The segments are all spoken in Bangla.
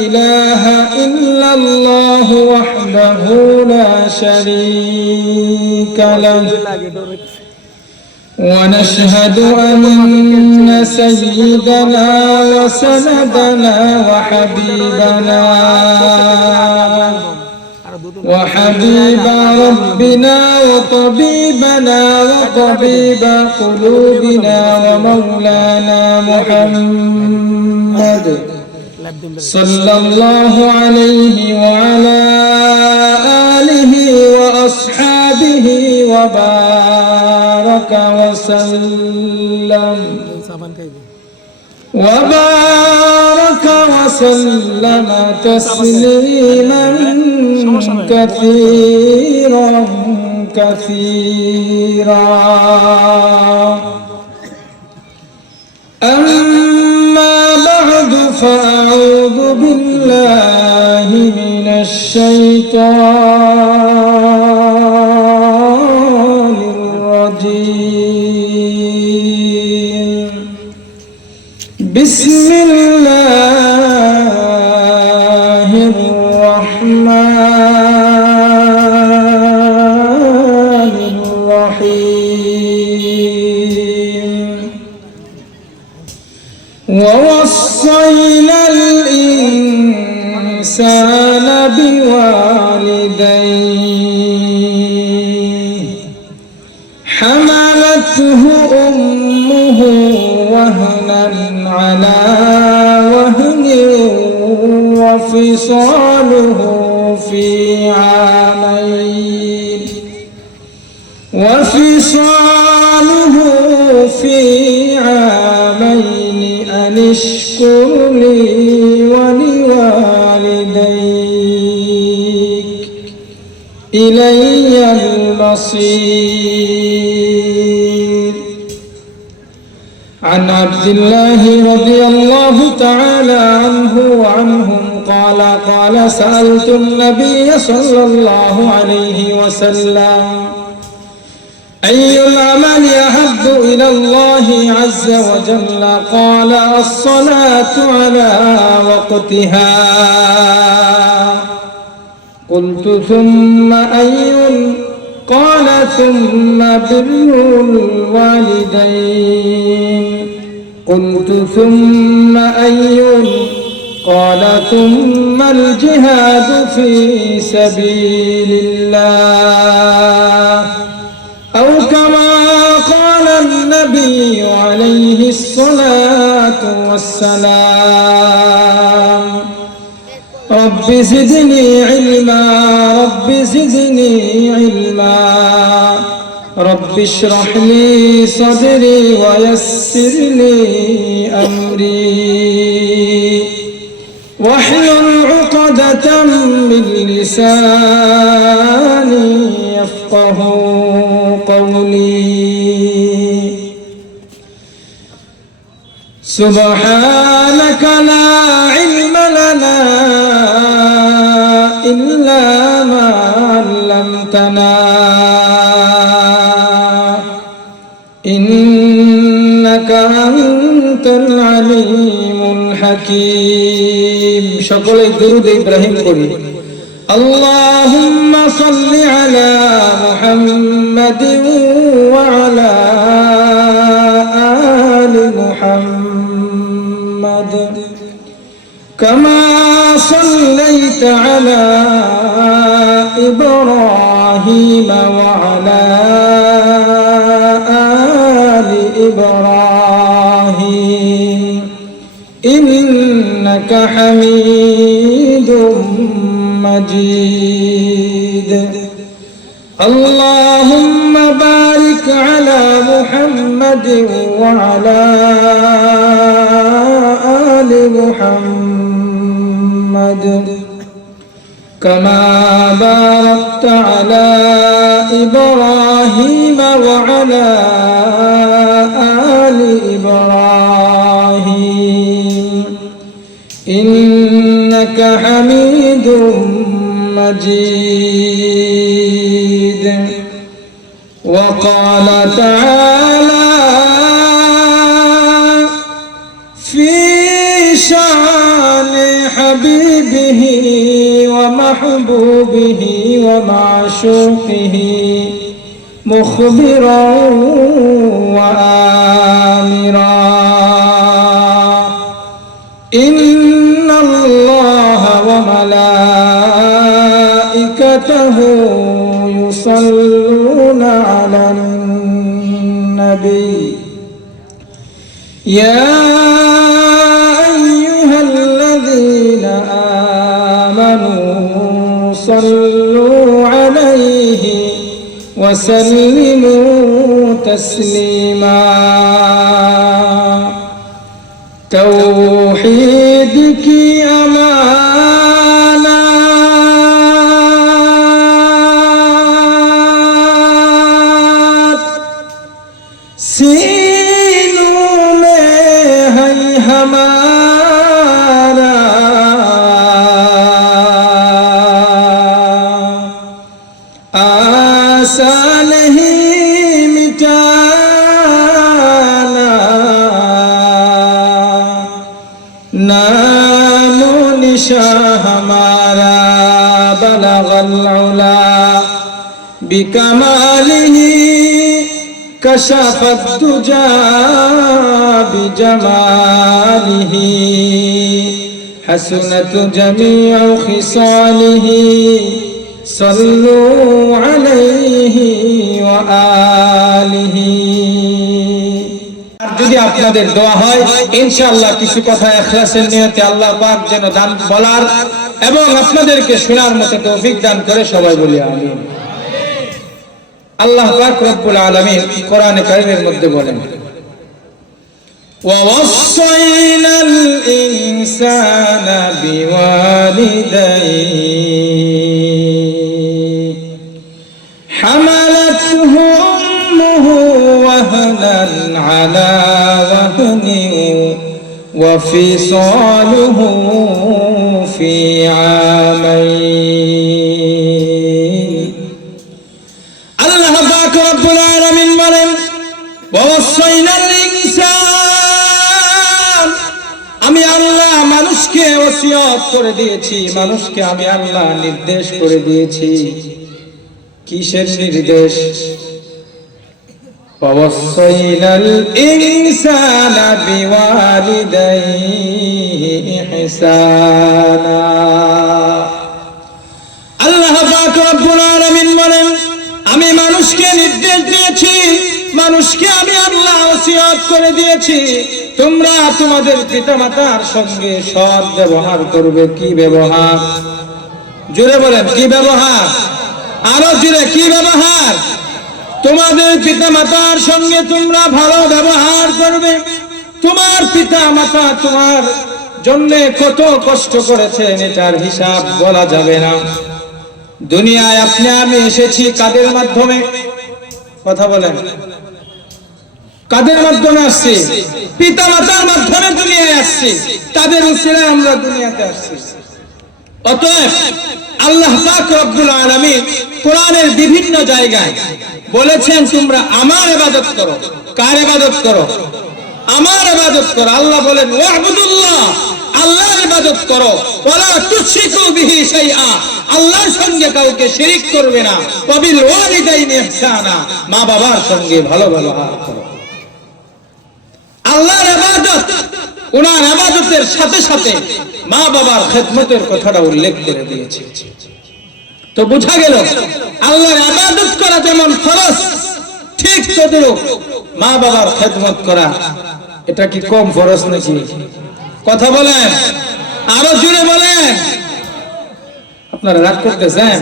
إله إلا الله وحده لا شريك له ونشهد أن سيدنا وسندنا وحبيب ربنا وطبيبنا وطبيب قلوبنا ومولانا محمد صلى الله عليه وعلى آله وأصحابه وبارك وسلم تسليما كثيرا أما بعد فأعوذ بالله من الشيطان الرجيم بسم الله الرحمن الرحيم ووصينا الإنسان بوالديه حملته أمه وهنا على وهن وفصاله في عامين أن اشكر لي ولوالديك إلي المصير. عن عبد الله رضي الله تعالى عنه وعنهم قال سألت النبي صلى الله عليه وسلم أي العمل أحب إلى الله عز وجل؟ قال الصلاة على وقتها. قلت ثم أي؟ قال ثم بر الوالدين. قلت ثم أي؟ قال ثم الجهاد في سبيل الله، أو كما قال النبي عليه الصلاة والسلام. رب زدني علما، رب زدني علما، رب اشرح لي صدري ويسر لي أمري واحلل عقدة من لساني يفقه قولي. سبحانك لا علم لنا إلا ما علمتنا إنك أنت العليم الحكيم. সকলে দরুদ ইব্রাহিম করি। اللهم صل على محمد وعلى آل محمد كما صليت على إبراهيم وعلى آل إبراهيم إنك حميد مجيد. اللهم بارك على محمد وعلى آل محمد كما باركت على إبراهيم وعلى آل إبراهيم إنك حميد مجيد. وقال تعالى في شان حبيبه ومحبوبه ومعشوقه مخبرا وآمرا إن الله وملائكته يصلون على النبي يا أيها الذين آمنوا صلوا عليه وسلموا تسليما توحيدك أمانة सीनों में है हमारा आशा नहीं मिटाना नामो निशान हमारा बलगल उला बिकमालिही कशफ दुजा बिजमालिही हसनत जमीअ खिसालिही सल्लू अलैहि व आलिहि। যদি আপনাদের দোয়া হয় ইনশাআল্লাহ কিছু কথা ইখলাসের নিয়তে আল্লাহ পাক যেন দান বলার এবং আপনাদেরকে শোনার মতো তৌফিক দান করে সবাই বলি আমিন। আল্লাহ পাক রব্বুল আলামিন কোরআনে কারীমের মধ্যে বলেন ওয়াসাইনাল ইনসানা বিওয়ালিদাইহি হামালাতহু উম্মুহু ওয়াহনান আলা ওয়াহনি ওয়া ফিসালুহু ফি আমাইন। রব্বুল আলামিন বলেন ওয়াসাইনাল ইনসান আমি আল্লাহ মানুষকে ওসিয়ত করে দিয়েছি, মানুষকে আমি আল্লাহ নির্দেশ করে দিয়েছি। কিসের নির্দেশ? ওয়াসাইনাল ইনসানা বিওয়ালিদাইহি ইহসানা। আল্লাহ পাক রব্বুল আলামিন বলেন আমি মানুষকে নির্দেশ দিয়েছি, মানুষকে আমি আল্লাহ ওসিয়ত করে দিয়েছি তোমরা তোমাদের পিতামাতার সঙ্গে সৎ ব্যবহার করবে। কি ব্যবহার? জোরে বলেন কি ব্যবহার? আরো জোরে কি ব্যবহার? তোমাদের পিতামাতার সঙ্গে তোমরা ভালো ব্যবহার করবে। তোমার পিতামাতা তোমার জন্য কত কষ্ট করেছেন এটার হিসাব বলা যাবে না। দুনিয়ায় আপনি আমি এসেছি কাদের মাধ্যমে? কথা বলেন কাদের মাধ্যমে আসছি? পিতামাতার মাধ্যমে দুনিয়ায় আসছি, তাদের উসিলায় আমরা দুনিয়াতে আসছি। অতএব আল্লাহ পাক রব্বুল আলামিন কোরআনের বিভিন্ন জায়গায় বলেছেন তোমরা আমার ইবাদত করো। কার ইবাদত করো? আমার ইবাদত করো। আল্লাহ বলেন ওয়াবুদুল্লাহ আল্লাহর ইবাদত করো ওয়ালা তুশরিকু বিহি শাইআ আল্লাহর সঙ্গে কাউকে শিরিক করবে না। ওয়াবিল ওয়ালিদাইনি ইহসানা মা বাবার সঙ্গে ভালো ব্যবহার করো। আল্লাহর ইবাদত ওনার ইবাদতের সাথে সাথে মা বাবার খেদমতের কথাটা উল্লেখ করে দিয়েছে। তো বোঝা গেল আল্লাহর ইবাদত করা যেমন ফরজ ঠিক তদ্রূপ মা বাবার খেদমত করা এটা কি কম ফরজ নাকি? কথা বলেন আরো জোরে বলেন। আপনারা রাগ করতেছেন?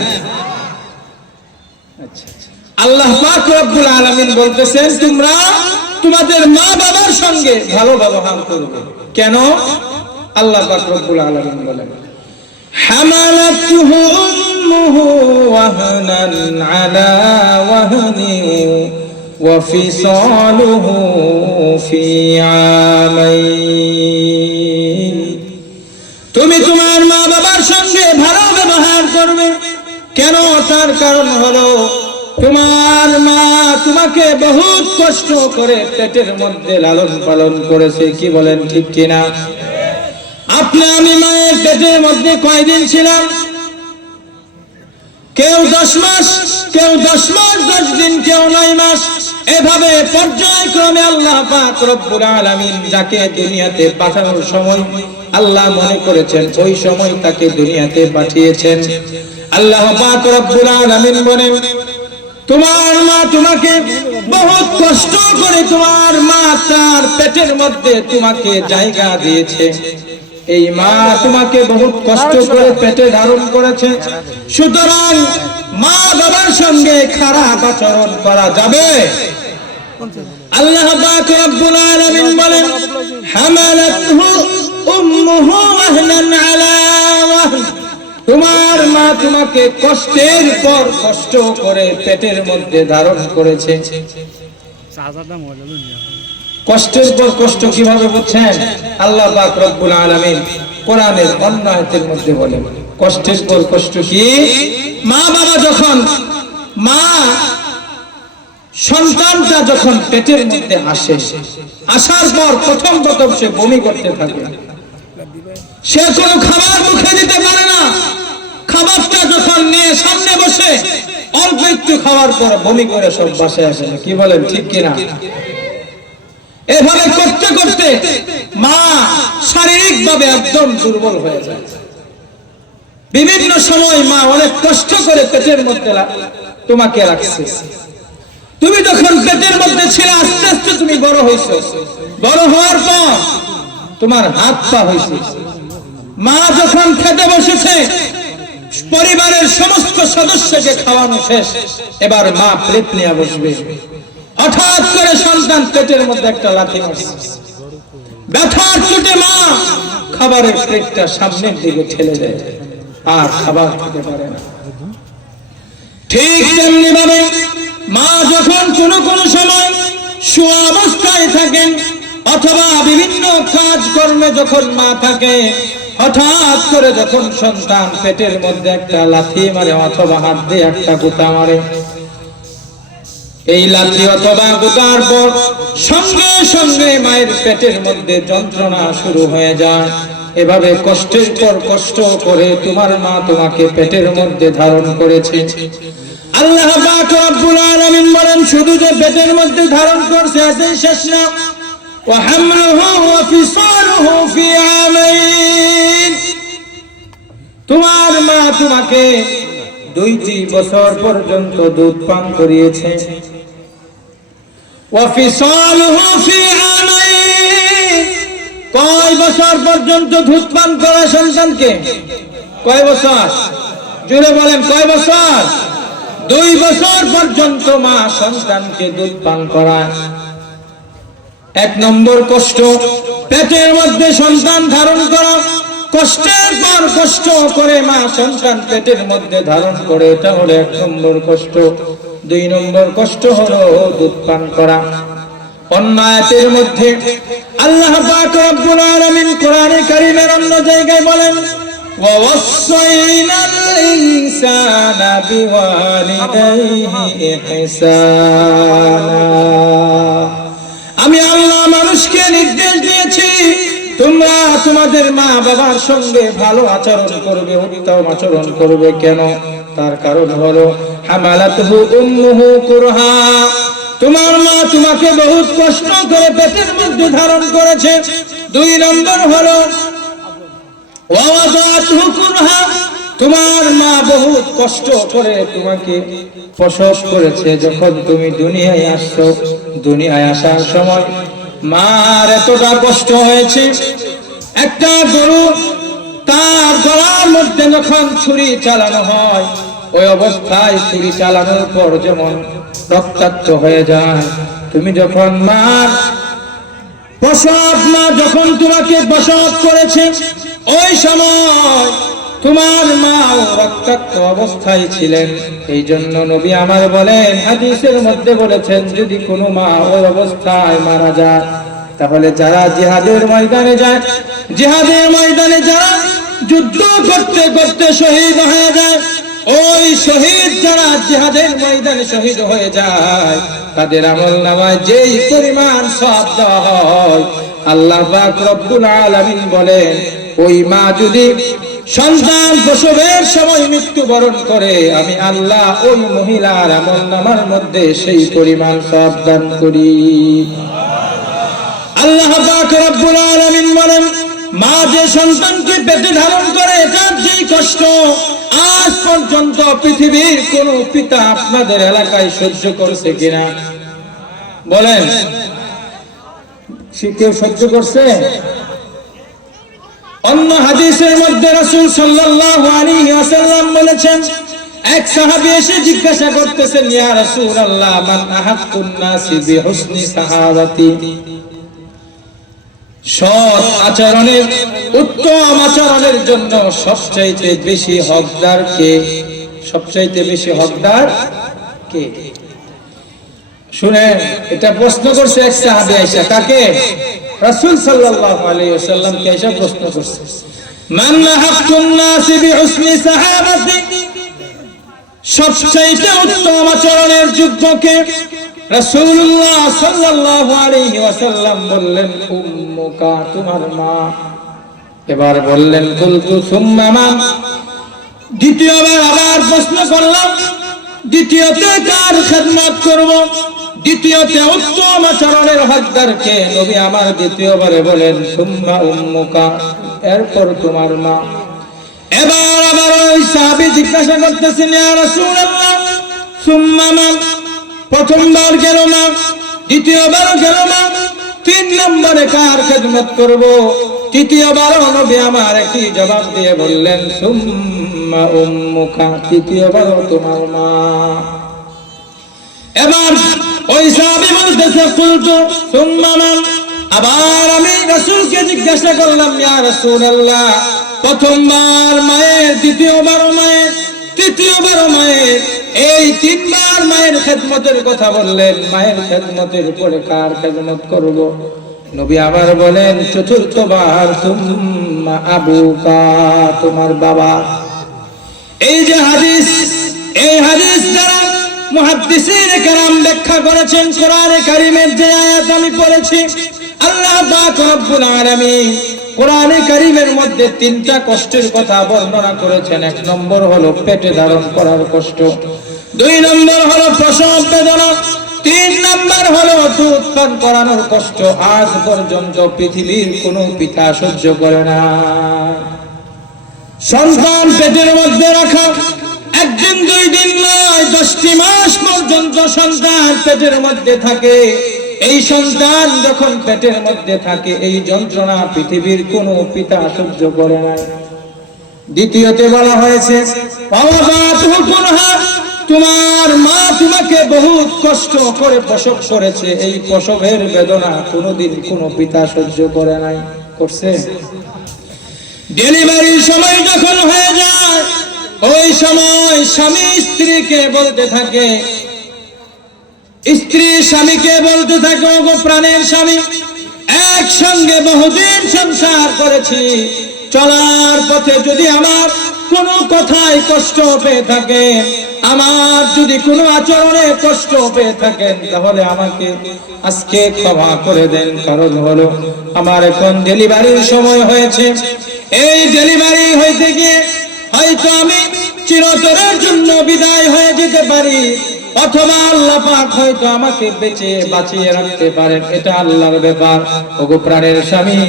আল্লাহ পাক রব্বুল আলামিন বলতেছেন তোমরা তোমাদের মা বাবার সঙ্গে ভালো ব্যবহার করবে। কেন? আল্লাহ পাক রব্বুল আলামিন বলেন হামালাতুহু উম্মুহু ওয়াহনান আলা ওয়াহনি ওয়া ফিসালুহু ফি আমাইন। তুমি তোমার মা বাবার সঙ্গে ভালো ব্যবহার করবে। কেন? তার কারণ হলো তোমার মা তোমাকে বহুত কষ্ট করে পেটের মধ্যে লালন পালন করেছে। কি বলেন ঠিক কিনা? আপনি আমি মায়ের পেটের মধ্যে কয়দিন ছিলাম? কেউ 10 মাস, কেউ 10 মাস 10 দিন, কেউ 9 মাস। এভাবে পর্যায়ক্রমে আল্লাহ পাক রব্বুল আলামিন যাকে দুনিয়াতে পাঠানোর সময় আল্লাহ মনে করেছেন ওই সময় তাকে দুনিয়াতে পাঠিয়েছেন। আল্লাহ পাক রব্বুল আলামিন বলেন, তোমার মা তোমাকে বহুত কষ্ট করে, তোমার মা তার পেটের মধ্যে তোমাকে জায়গা দিয়েছে। এই মা তোমাকে বহুত কষ্ট করে পেটে ধারণ করেছে, সুতরাং মা বাবার সঙ্গে খারাপ আচরণ করা যাবে? আল্লাহ পাক রব্বুল আলামিন বলেন, হামালাতহু উম্মুহু ওয়াহনান আলা ওয়াহন, তোমার মা তোমাকে কষ্টের পর কষ্ট করে পেটের মধ্যে ধারণ করেছে। কষ্টের পর কষ্ট কিভাবে বুঝছেন? আল্লাহ পাক রব্বুল আলামিন কোরআনের অন্য আয়াতের মধ্যে বলেন, কষ্টের পর কষ্ট কি? মা বাবা যখন, মা সন্তানটা যখন পেটের মধ্যে আসে, আসার পর প্রথম সে বমি করতে থাকে, সে কোনো খাবার মুখে দিতে পারে না। খাবারটা যখন নিয়ে সামনে বসে অল্প একটু খাওয়ার পর বমি করে সব বাসায় আসে। কি বলেন, ঠিক কিনা? এভাবে করতে করতে মা শারীরিক ভাবে একদম দুর্বল হয়ে যায়। বিভিন্ন সময় মা অনেক কষ্ট করে পেটের মধ্যে তোমাকে রাখছে। তুমি যখন পেটের মধ্যে ছিলে, আস্তে আস্তে তুমি বড় হয়েছো। বড় হওয়ার পর তোমার হাত পা হয়েছে। মা যখন খেতে বসেছে, পরিবারের সমস্ত সদস্যকে খাওয়ানো শেষ, এবার মা প্লেট নিয়ে বসবে। হঠাৎ করে সন্তান পেটের মধ্যে একটা লাথি মারছে। ব্যথার চোটে মা খাবারের প্লেটটা সামনের দিকে ঠেলে দেয়, আর খাবার খেতে পারে না। ঠিক তেমনি ভাবে মা যখন কোনো সময় শোয়া অবস্থায় থাকেন অথবা বিভিন্ন কাজকর্মে যখন মা থাকে, হঠাৎ করে যখন সন্তান পেটের মধ্যে একটা লাথি মারে অথবা হাত দিয়ে একটা গুতা মারে, এই লাথি অথবা গুতার পর সঙ্গে সঙ্গে মায়ের পেটের মধ্যে যন্ত্রণা শুরু হয়ে যায়। এভাবে কষ্টের পর কষ্ট করে তোমার মা তোমাকে পেটের মধ্যে ধারণ করেছে। আল্লাহ পাক রব্বুল আলামিন বলেন, শুধু যে পেটের মধ্যে ধারণ করছে এতেই শেষ না। ওয়া হামলুহু ওয়া ফিসালুহু ফি আমাইন, তোমার মা তোমাকে 2টি বছর পর্যন্ত দুধ পান করিয়েছে। ওয়া ফিসালুহু ফি আমাইন, কয় বছর পর্যন্ত দুধ পান করে সন্তানকে? কয় বছর? জোরে বলেন, কয় বছর? 2 বছর পর্যন্ত মা সন্তানকে দুধ পান করায়। 1 নম্বর কষ্ট, পেটের মধ্যে সন্তান ধারণ করা। কষ্টের পর কষ্ট করে মা সন্তান পেটের মধ্যে ধারণ করে, এটা হলো 1 নম্বর কষ্ট। 2 নম্বর কষ্ট হলো দুধ পান করা। অন্য আয়াতের মধ্যে আল্লাহ পাক রব্বুল আলামিন কোরআনে কারীমের অন্য জায়গায় বলেন, وَوَصَّيْنَا الْإِنسَانَ بِوَالِدَيْهِ إِحْسَانًا, আমি আল্লাহ মানুষকে নির্দেশ দিয়েছি তোমরা তোমাদের মা বাবার সঙ্গে ভালো আচরণ করবে, উত্তম আচরণ করবে। কেন? তার কারণ হলো হামালাতহু উম্মুহু কুরহা, তোমার মা তোমাকে বহুত কষ্ট করে পেটের মধ্যে ধারণ করেছে। 2 নম্বর হলো ওয়াদাতুহু কুরহা, তোমার মা বহুত কষ্ট করে তোমাকে প্রসব করেছে। যখন তুমি দুনিয়ায় আসছো, দুনিয়ায় আসার সময় মার এতটা কষ্ট হয়েছে, একটা গরু তার গলার মধ্যে যখন ছুরি চালানো হয়, ওই অবস্থায় ছুরি চালানোর পর যেমন রক্তাক্ত হয়ে যায়, তুমি যখন মার প্রসব, মা যখন তোমাকে প্রসব করেছে, ওই সময় তোমার মা রক্তাক্ত অবস্থায় ছিলেন। এই জন্য নবী আমার বলেন, হাদিসের মধ্যে বলেছেন, যদি কোনো মা ওই অবস্থায় মারা যায়, তাহলে যারা জিহাদের ময়দানে যায়, জিহাদের ময়দানে যারা যুদ্ধ করতে করতে শহীদ হয়ে যায়, ওই শহীদ যারা জিহাদের ময়দানে শহীদ হয়ে যায়, তাদের আমলনামায় যেই পরিমাণ সওয়াব দেওয়া হয়, আল্লাহ পাক রব্বুল আলামিন বলেন ওই মা যদি সন্তান প্রসবের সময় মৃত্যুবরণ করে, আমি আল্লাহ ওই মহিলার আমলনামার মধ্যে সেই পরিমাণ সওয়াব দান করি। আল্লাহ পাক রব্বুল আলামিন বলেন, মা যে সন্তানকে পেটে ধারণ করে এটার যে কষ্ট আজ পর্যন্ত পৃথিবীর কোন পিতা আপনাদের এলাকায় সহ্য করছে কিনা বলেন? কেউ সহ্য করছে? অন্য হাদিসের মধ্যে রাসূল সাল্লাল্লাহু আলাইহি ওয়াসাল্লাম বলেছেন, এক সাহাবী এসে জিজ্ঞাসা করতেছেন, ইয়া রাসূলুল্লাহ, মান আহাক্কুন নাসি বিহুসনি সাহাবাতি, সৎ আচরণের, উত্তম আচরণের জন্য সবচাইতে বেশি হকদার কে? সবচাইতে বেশি হকদার কে? শুনেন, এটা প্রশ্ন করছে এক সাহাবী আয়েশা, কাকে? রাসূল সাল্লাল্লাহু আলাইহি ওয়াসাল্লাম কে আয়েশা প্রশ্ন করছে, মান আহাক্কুন নাসি বিহুসনি সাহাবাতি, সবচাইতে উত্তম আচরণের যোগ্য কে? রাসূলুল্লাহ সাল্লাল্লাহু আলাইহি ওয়াসাল্লাম বললেন, উম্মুকা, তোমার মা। এবার বললেন, কুলতু সুম্মা মান, দ্বিতীয়বার আবার প্রশ্ন করলাম, দ্বিতীয়তে কার খেদমত করব? দ্বিতীয়তে উত্তম আচরণের হকদার কে? নবী আমার দ্বিতীয়বারে বলেন, সুম্মা উম্মুকা, এরপর তোমার মা। এবার আবার ওই সাহাবী জিজ্ঞাসা করতেছেন, ইয়া রাসূলুল্লাহ, সুম্মা মান, প্রথমবার গেল না, দ্বিতীয়বার গেল না, তিন নম্বরে কার খেদমত করব? তৃতীয়বার নবী আমার একই জবাব দিয়ে বললেন, সুম্মা উম্মুকা, তৃতীয়বার তোমার মা। এবার ওই সাহাবী বলতেছে, কুলতু সুম্মা মান, আবার আমি রাসূলকে জিজ্ঞাসা করলাম, ইয়া রাসূলুল্লাহ, প্রথমবার মায়ের, দ্বিতীয়বার মায়ের, তৃতীয়বার মায়ের, এই তিনবার মায়ের খেদমতের কথা বললেন, মায়ের খেদমতের পরে কার খেদমত করব? নবী আবার বলেন, চতুর্থবার সুম্মা আবুকা, তোমার বাবা। এই যে হাদিস, এই হাদিস দ্বারা মুহাদ্দিসিন কেরাম ব্যাখ্যা করেছেন, কোরআনে কারীমের যে আয়াত আমি পড়েছি, আল্লাহ পাক রব্বুল আলামিন কোরআনে কারীমের মধ্যে তিনটা কষ্টের কথা বর্ণনা করেছেন। এক নম্বর হলো পেটে ধারণ করার কষ্ট, দুই নম্বর হলো প্রসব বেদনা, তিন নম্বর হলো দুধ পান করানোর কষ্ট। আজ পর্যন্ত পৃথিবীর কোনো পিতা সহ্য করে না। সন্তান পেটের মধ্যে রাখা একদিন দুই দিন নয়, 10টি মাস পর্যন্ত সন্তান পেটের মধ্যে থাকে। এই সন্তান যখন পেটের মধ্যে থাকে, এই যন্ত্রণা পৃথিবীর কোনো পিতা সহ্য করে না। দ্বিতীয়তে বলা হয়েছে, তোমার মা তোমাকে বহুত কষ্ট করে প্রসব করেছে, এই প্রসবের বেদনা কোনোদিন কোনো পিতা সহ্য করে নাই। করছে? ডেলিভারির সময় যখন হয়ে যায়, ওই সময় স্বামী স্ত্রীকে বলতে থাকে, স্ত্রী স্বামীকে বলতে থাকে, ওগো প্রাণের স্বামী, একসঙ্গে বহুদিন সংসার করেছি, চলার পথে যদি আমার কোনো কথায় কষ্ট পেয়ে থাকেন, আমার যদি কোনো আচরণে কষ্ট পেয়ে থাকেন, তাহলে আমাকে আজকে ক্ষমা করে দেন। কারণ হলো আমার এখন ডেলিভারির সময় হয়েছে। এই ডেলিভারি হইতে গিয়ে হয়তো আমি চিরতরের জন্য বিদায় হয়ে যেতে পারি, অথবা আল্লাহ পাক হয়তো আমাকে বেঁচে বাঁচিয়ে রাখতে পারেন, এটা আল্লাহর ব্যাপার। ওগো প্রাণের স্বামী,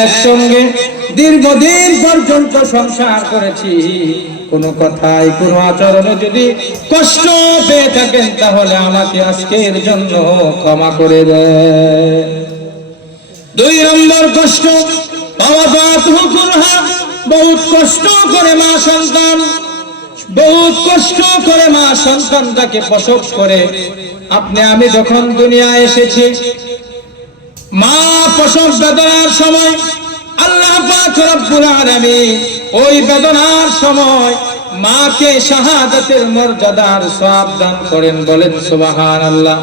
একসঙ্গে দীর্ঘদিন পর্যন্ত সংসার করেছি, কোনো কথায় কোনো আচরণে যদি কষ্ট পেয়ে থাকেন, তাহলে আমাকে আজকের জন্য ক্ষমা করে দেন। দুই নম্বর কষ্ট, বহুত কষ্ট করে মা সন্তান, বহুত কষ্ট করে মা সন্তানটাকে প্রসব করে। আপনি আমি যখন দুনিয়ায় এসেছি, মা প্রসব বেদনার সময় আল্লাহ পাক রব্বুল আলামিন ওই বেদনার সময় মাকে শাহাদাতের মর্যাদার সওয়াব দান করেন। বলেন সুবহানাল্লাহ।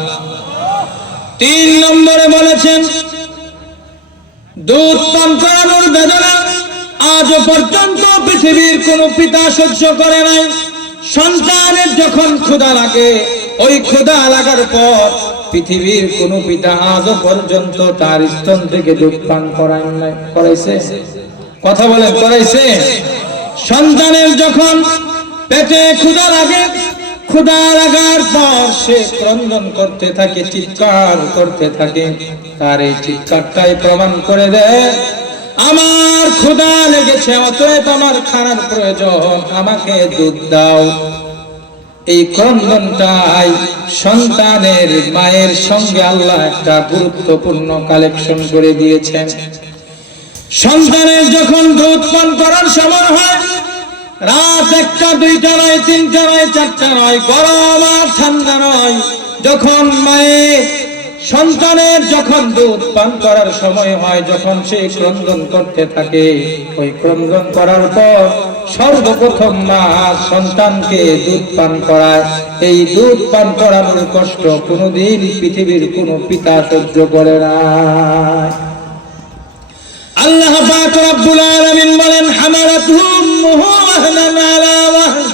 তিন নম্বরে বলেছেন, দুধ পান করানোর বেদনা আজ পর্যন্ত পৃথিবীর কোন পিতা সহ্য করে নাই। সন্তানের যখন ক্ষুধা লাগে, ওই ক্ষুধা লাগার পর পৃথিবীর কোন পিতা আজ পর্যন্ত তার স্তন থেকে দুধ পান করায় নাই। করাইছে? কথা বলেন, করাইছে? সন্তানের যখন পেটে ক্ষুধা লাগে, ক্ষুধা লাগার পর সে ক্রন্দন করতে থাকে, চিৎকার করতে থাকে। তার এই চিৎকারটাই প্রমাণ করে দেয় আমার ক্ষুধা লেগেছে, অতএব আমার খানার প্রয়োজন, আমাকে দুধ দাও। এই ক্রন্দনটাই সন্তানের মায়ের সঙ্গে আল্লাহ একটা গুরুত্বপূর্ণ কালেকশন করে দিয়েছেন। সন্তানের যখন দুধ পান করার সময় হয়, রাত 1টা 2টা নয়, 3টা নয়, 4টা নয়, গরম আর ঠান্ডা নয়, যখন মায়ের সন্তানের যখন দুধ পান করার সময় হয়, যখন সে ক্রন্দন করতে থাকে, ওই ক্রন্দন করার পর সর্বপ্রথম মা সন্তানকে দুধ পান করায়। এই দুধ পান করানোর কষ্ট কোনোদিন পৃথিবীর কোনো পিতা সহ্য করে না। আল্লাহ পাক রব্বুল আলামিন বলেন, হামালাতুহু উম্মুহু ওয়াহনান আলা ওয়াহন।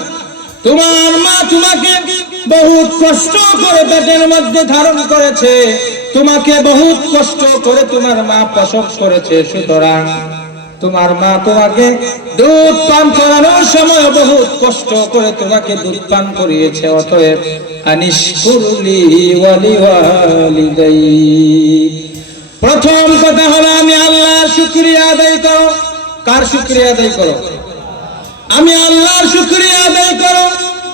তোমার মা তোমাকে বহুত কষ্ট করে পেটের মধ্যে ধারণ করেছে, তোমাকে বহুত কষ্ট করে তোমার মা প্রসব করেছে। সুতরাং তোমার মা তোমাকে দুধ পান করানোর সময় বহুত কষ্ট করে তোমাকে দুধ পান করিয়েছে। অতএব আনিশকুরলি ওয়ালিওয়ালিদাই, প্রথম কথা হলো আমি আল্লাহর শুকরিয়া আদায় করো। কার শুকরিয়া আদায় করো? আমি আল্লাহর শুকরিয়া আদায় করো।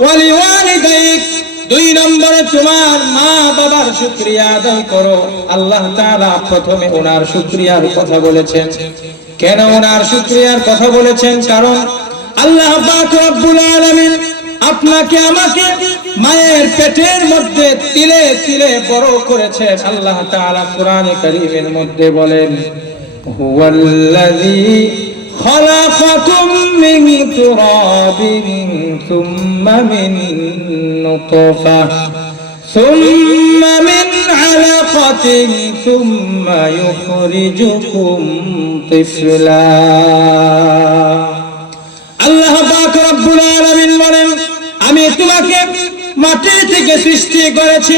ওয়ালিওয়ালিদাইক, 2 নম্বরে তোমার মা বাবার শুকরিয়া আদায় করো। আল্লাহ তাআলা প্রথমে ওনার শুকরিয়ার কথা বলেছেন। কেন ওনার শুকরিয়ার কথা বলেছেন? কারণ আল্লাহ পাক রব্বুল আলামিন আপনাকে আমাকে মায়ের পেটের মধ্যে তিলে তিলে বড় করেছেন। আল্লাহ তাআলা কোরআনে কারীমের মধ্যে বলেন, হুয়াল্লাযী খালাকাকুম মিন তুরাবিন সুম্মা মিন নুতফা সুম্মা মিন আলাকাতিন সুম্মা ইউখরিজুকুম তিফলা। আল্লাহ পাক রব্বুল আলামিন বলেন, আমি তোমাকে মাটি থেকে সৃষ্টি করেছি।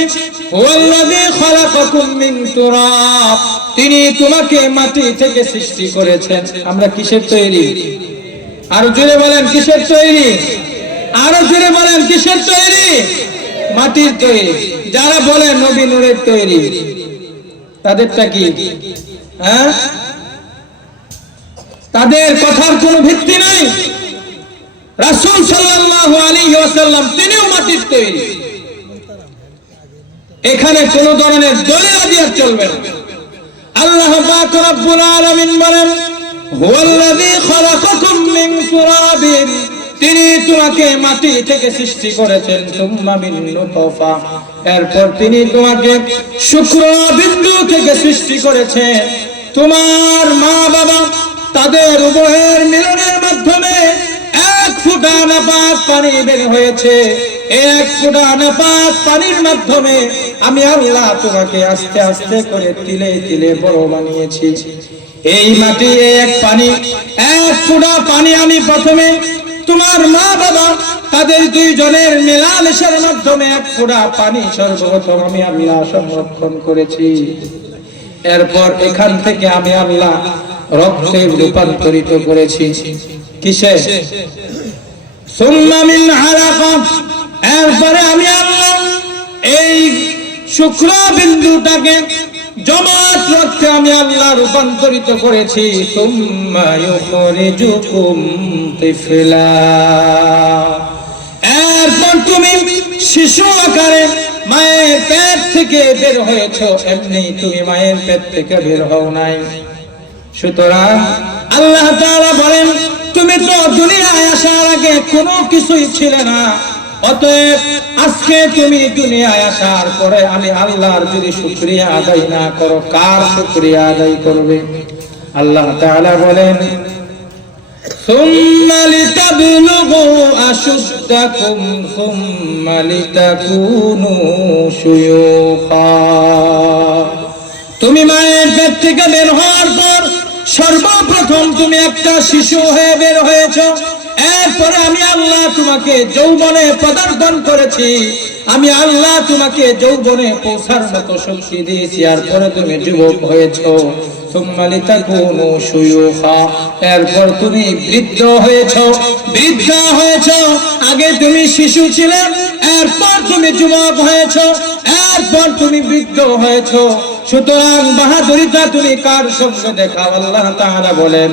হুয়াল্লাযী খালাকাকুম মিন তুরাব, তিনি তোমাকে মাটি থেকে সৃষ্টি করেছেন। আমরা কিসের তৈরি? আরো জোরে বলেন, কিসের তৈরি? আরো জোরে বলেন, কিসের তৈরি? মাটির তৈরি। যারা বলে নবী নূরের তৈরি, তাদেরটা কি? হ্যাঁ, তাদের কথার কোনো ভিত্তি নাই। রাসূল সাল্লাল্লাহু আলাইহি ওয়াসাল্লাম তিনিও মাটির তৈরি। এখানে কোন ধরনের দলিল দিয়ে চলবে না। আল্লাহ পাক রব্বুল আলামিন বলেন, হুয়াল্লাযী খালাকাকুম মিন তুরাবিন, তিনি তোমাকে মাটি থেকে সৃষ্টি করেছেন। সুম্মা মিন নুতফা, এরপর তিনি তোমাকে শুক্রবিন্দু থেকে সৃষ্টি করেছেন। তোমার মা বাবা তাদের উভয়ের মিলনের মাধ্যমে 1 ফোঁটা নাপাক পানি বের হয়েছে। এই 1 ফোঁটা নাপাক পানির মাধ্যমে আমি আল্লাহ তোমাকে আস্তে আস্তে করে তিলে তিলে বড় বানিয়েছি। এই মাটি, এক পানি, 1 ফোঁটা পানি আমি প্রথমে তোমার মা বাবা তাদের 2 জনের মেলামেশার মাধ্যমে 1 ফোঁটা পানি সর্বপ্রথম আমি আল্লাহ সংরক্ষণ করেছি। এরপর এখান থেকে আমি আল্লাহ রক্তে রূপান্তরিত করেছি। কিসে? সুম্মা মিন আলাকা, এরপরে আমি আল্লাহ এই শুক্রবিন্দুটাকে জমাট রক্তে আমি আল্লাহ রূপান্তরিত করেছি। সুম্মা ইউখরিজুকুম তিফলা, এরপর তুমি শিশু আকারে মায়ের পেট থেকে বের হয়েছো। এমনি তুমি মায়ের পেট থেকে বের হও নাই। সুতরাং আল্লাহ তাআলা বলেন, তুমি তো দুনিয়ায় আসার আগে কোনো কিছুই ছিলে না। অতএব আজকে তুমি দুনিয়ায় আসার পরে আমি আল্লাহর যদি শুকরিয়া আদায় না করো, কার শুকরিয়া আদায় করবে? আল্লাহ তাআলা বলেন, সুম্মা লিতাবলুগু আশুদ্দাকুম সুম্মা লিতাকুনু শুয়ুখা, তুমি মায়ের পেট থেকে বের হওয়ার পর সর্বপ্রথম তুমি একটা শিশু হয়ে বের হয়েছো। এরপরে আমি আল্লাহ তোমাকে যৌবনে পদার্পণ করেছি। আমি আল্লাহ তোমাকে যৌবনে পৌঁছার মতো শক্তি দিয়েছি। এরপরে তুমি যুবক হয়েছো। সুম্মা লিতাকুনু শুয়ুখা, এরপর তুমি বৃদ্ধ হয়েছো। আগে তুমি শিশু ছিলে, এরপর তুমি যুবক হয়েছো, এরপর তুমি বৃদ্ধ হয়েছো। সুতরাং বাহাদুরিটা তুমি কার সঙ্গে দেখাও? আল্লাহ তাআলা বলেন,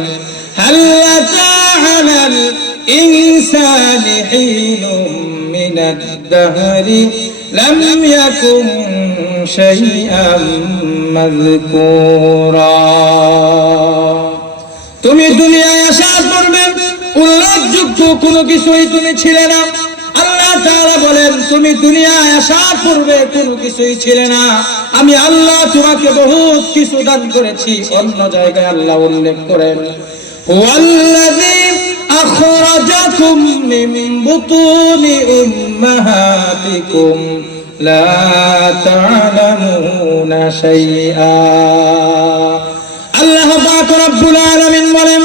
হাল আতা আলাল ইনসানি হিনুম মিনাদ দাহরি লাম ইয়াকুন শাইআম মাযকুরা। তুমি দুনিয়ায় আসার পূর্বে উল্লেখযোগ্য কোনো কিছুই তুমি ছিলে না। আল্লাহ তাআলা বলেন, তুমি দুনিয়ায় আসার পূর্বে কোনো কিছুই ছিলে না, আমি আল্লাহ তোমাকে বহুত কিছু দান করেছি। অন্য জায়গায় আল্লাহ উল্লেখ করেন, ওয়াল্লাযী আখরাজাকুম মিন বুতুনি উম্মাহাতিকুম লা তা'লামুনা শাইআ। আল্লাহ পাক রব্বুল আলামিন বলেন,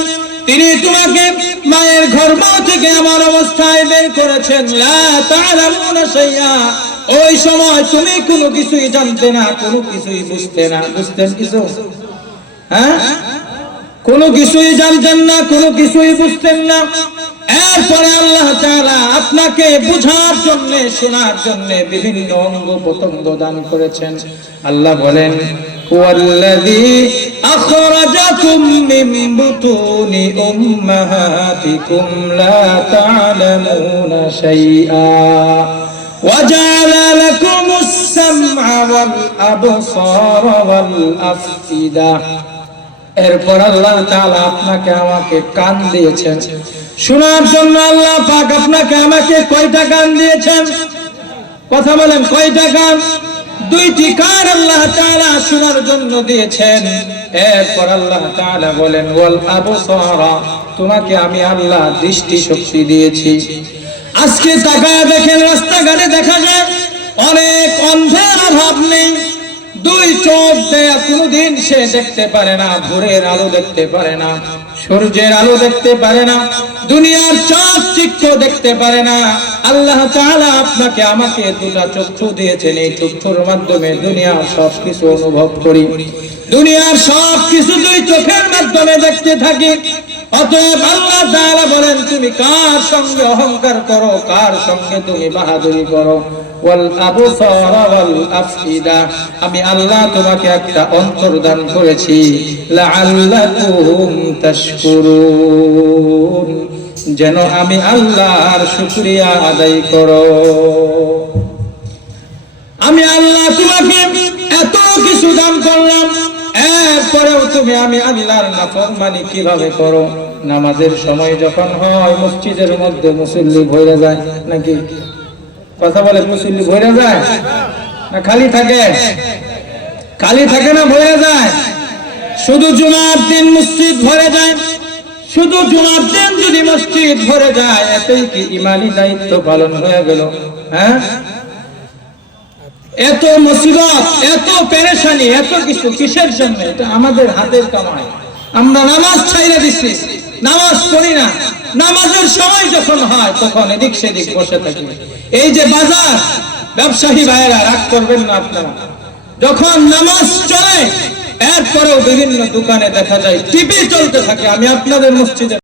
তিনি তোমাকে মায়ের গর্ভ থেকে আমার অবস্থায় বের করেছেন। লা তা'লামুনা শাইআ, ওই সময় তুমি কোনো কিছুই জানতে না, কোনো কিছুই বুঝতে না। বুঝতেন কিছু? হ্যাঁ, কোনো কিছুই জানতেন না, কোনো কিছুই বুঝতেন না। এরপরে আল্লাহ তাআলা আপনাকে বুঝার জন্য, শোনার জন্য বিভিন্ন অঙ্গ প্রত্যঙ্গ দান করেছেন। আল্লাহ বলেন, ওয়াল্লাযী আখরাজাকুম মিন বুতুনি উম্মাহাতিকুম লা তা'লামুনা শাইআ ওয়াজা'আলা লাকুমুস সাম'a ওয়াল আবসারা ওয়াল আফইদা। এরপর আল্লাহ তাআলা আপনাকে আমাকে কান দিয়েছেন শোনার জন্য। আল্লাহ পাক আপনাকে আমাকে কয়টা কান দিয়েছেন? কথা বলেন, কয়টা কান? দুইটি কান আল্লাহ তাআলা শোনার জন্য দিয়েছেন। এরপর আল্লাহ তাআলা বলেন, ওয়াল আবসারা, তোমাকে আমি আল্লাহ দৃষ্টি শক্তি দিয়েছি। আজকে তাকায় দেখেন, রাস্তাঘাটে দেখা যায় অনেক অন্ধের অভাব নেই। দুই চোখ দেয়া কোনদিন সে দেখতে পারে না, ভোরের আলো দেখতে পারে না, সূর্যের আলো দেখতে পারে না, দুনিয়ার চাকচিক্য দেখতে পারে না। আল্লাহ তাআলা আপনাকে আমাকে দুটা চক্ষু দিয়েছেন। এই চক্ষুর মাধ্যমে দুনিয়ার সবকিছু অনুভব করি, দুনিয়ার সবকিছু দুই চোখের মাধ্যমে দেখতে থাকি। অতএব আল্লাহ তাআলা বলেন, তুমি কার সঙ্গে অহংকার করো, কার সঙ্গে তুমি বাহাদুরি করো? ওয়াল আবসারা ওয়াল আফইদা, আমি আল্লাহ তোমাকে একটা অন্তর দান করেছি। লাআল্লাকুম তাশকুরুন, যেন আমি আল্লাহর শুকরিয়া আদায় করো। আমি আল্লাহ তোমাকে এত কিছু দান করলাম, এরপরেও তুমি আমি আল্লাহর নাফরমানি কিভাবে করো? নামাজের সময় যখন হয়, মসজিদের মধ্যে মুসল্লি ভরে যায় নাকি? কথা বলে, মুসল্লি ভরে যায় না খালি থাকে? খালি থাকে না ভরে যায়? শুধু জুমার দিন মসজিদ ভরে যায়। শুধু জুমার দিন যদি মসজিদ ভরে যায়, এতেই কি ইমানি দায়িত্ব পালন হয়ে গেল? হ্যাঁ, এত মুসিবত, এত পেরেশানি, এত কিছু কিসের জন্য? এটা আমাদের হাতের কামাই। আমরা নামাজ ছাইড়া দিচ্ছি, নামাজ পড়ি না। নামাজের সময় যখন হয় তখন এদিক সেদিক বসে থাকি। এই যে বাজার, ব্যবসায়ী ভাইয়েরা রাগ করবেন না আপনারা, যখন নামাজ চলে এরপরেও বিভিন্ন দোকানে দেখা যায় টিভি চলতে থাকে। আমি আপনাদের মসজিদে